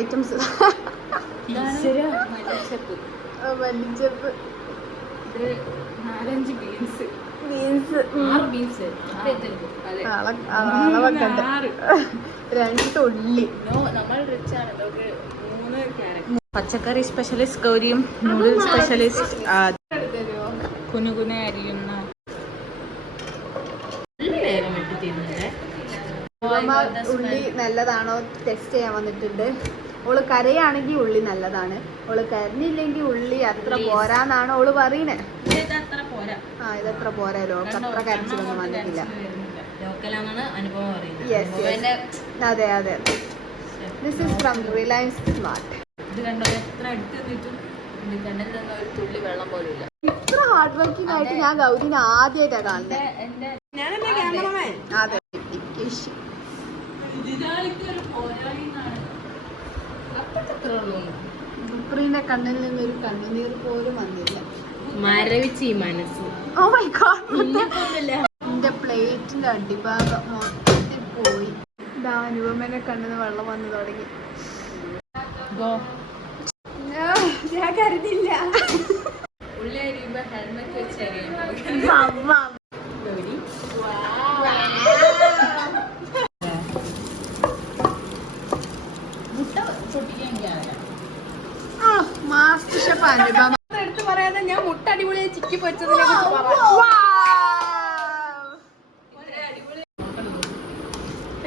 Items മല്ലിച്ചപ്പ്, 4-5 beans, beans അളവൊക്കെ ഉണ്ട്. 2 ഉള്ളി. നമ്മൾ റിച്ച് ആണ്. 3 ക്യാരറ്റ്. പച്ചക്കറി സ്പെഷ്യലിസ്റ്റ് ഗൗരിയും നൂഡിൽ സ്പെഷ്യലിസ്റ്റ് കുനുകുന അരിയുന്ന ഉള്ളി നല്ലതാണോ ടെസ്റ്റ് ചെയ്യാൻ വന്നിട്ടുണ്ട്. ഓള് കരയാണെങ്കിൽ ഉള്ളി നല്ലതാണ്, ഓള് കരഞ്ഞില്ലെങ്കിൽ ഉള്ളി അത്ര പോരാന്നാണ് ഓള് പറയണേ. ഇതത്ര പോരാലോ, അത്ര കരച്ചിലൊന്നും വന്നിട്ടില്ല. അതെ അതെ, this is from Reliance smart. ഇത്ര ഹാർഡ് വർക്കിംഗ് ആയിട്ട് ഞാൻ ഗൗരിനെ ആദ്യമായിട്ടാണ് കാണുന്നത്. അതെ, സുപ്രീന്റെ കണ്ണിൽ നിന്നൊരു കണ്ണുനീർ പോലും വന്നില്ല. മരവിച്ച് ഈ മനസ്സ്. ഓ മൈ ഗോഡ്, എന്റെ പ്ലേറ്റിന്റെ അടിഭാഗം മൊത്തത്തിൽ പോയി. ഇതാ അനുപമനെ കണ്ണിന് വെള്ളം വന്നു തുടങ്ങി. ഞാൻ കരുതില്ല. മാസ്റ്റർ ഷെഫ് അനുപമ എടുത്ത് പറയാതെ ഞാൻ മുട്ട അടിപൊളിയായി ചിക്കി പൊരിച്ചതിനെ കുറിച്ച് പറയാം.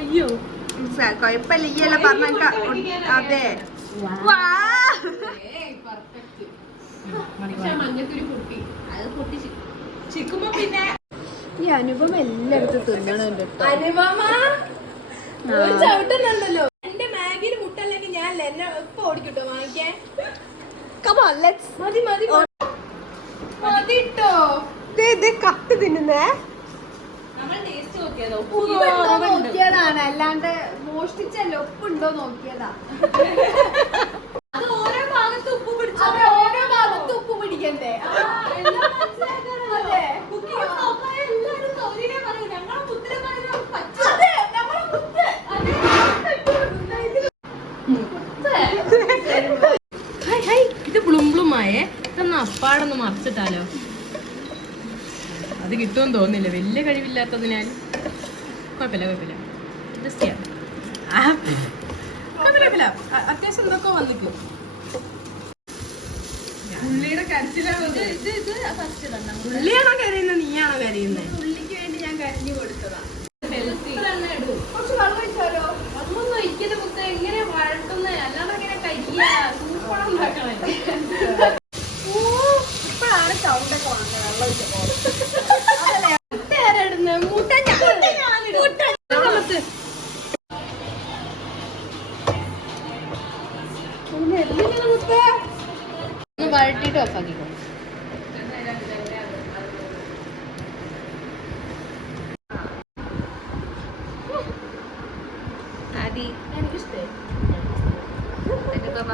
അയ്യോ കൊഴപ്പല്ല, ഈ അല്ല പറഞ്ഞ. അതെ, ഈ അനുപമ എല്ലായിടത്തും തിന്നണുണ്ട്. ചവിട്ടുന്നുണ്ടല്ലോ. എന്റെ മാഗിയിൽ മുട്ടല്ലെങ്കിൽ ഞാൻ എന്നെ ഇപ്പൊ ഓടിക്കട്ടോ വാങ്ങിക്കാൻ. കത്ത് തിന്നുന്നേ നോക്കിയതാണ്, അല്ലാണ്ട് മോഷ്ടിച്ചല്ല. ഉപ്പുണ്ടോ നോക്കിയതാ. ഓരോ ഭാഗത്ത് ഉപ്പ് പിടിക്കണ്ടേ? ഇത് ബ്ലുംബ്ലുമായേ, ഇതൊന്ന് അപ്പാടൊന്ന് മറിച്ചിട്ടാലോ? അത് കിട്ടുമെന്ന് തോന്നുന്നില്ല, വലിയ കഴിവില്ലാത്തതിനാൽ. കുഴപ്പമില്ല, ജസ്റ്റ് ചെയ്യാം. കുഴപ്പമില്ല, അത്യാവശ്യം എന്തൊക്കെ വന്നിട്ട്. ഉള്ളിയുടെ കരച്ചിലാണോ? ഉള്ളിയാണോ കരയുന്നത്, നീയാണോ കരയുന്നത്? ഉള്ളിക്ക് വേണ്ടി ഞാൻ കരഞ്ഞു കൊടുത്തതാ. കുറച്ച് വെള്ളം ഒഴിച്ചാലോ? അതൊന്നും ഒഴിക്കല് മുത്ത. എങ്ങനെ വഴട്ടുന്നേ, അല്ലാതെ എങ്ങനെ കഴിക്കുക? സൂപ്പറാണ് ഉണ്ടാക്കണേ. ഇപ്പോഴാണ് സൗണ്ടൊക്കെ വന്നത്. വെള്ളം ഒഴിച്ചപ്പോ വഴട്ടിട്ട് ഓഫാക്കിക്കോ. എനിക്കിഷ്ടേ. അനുപമ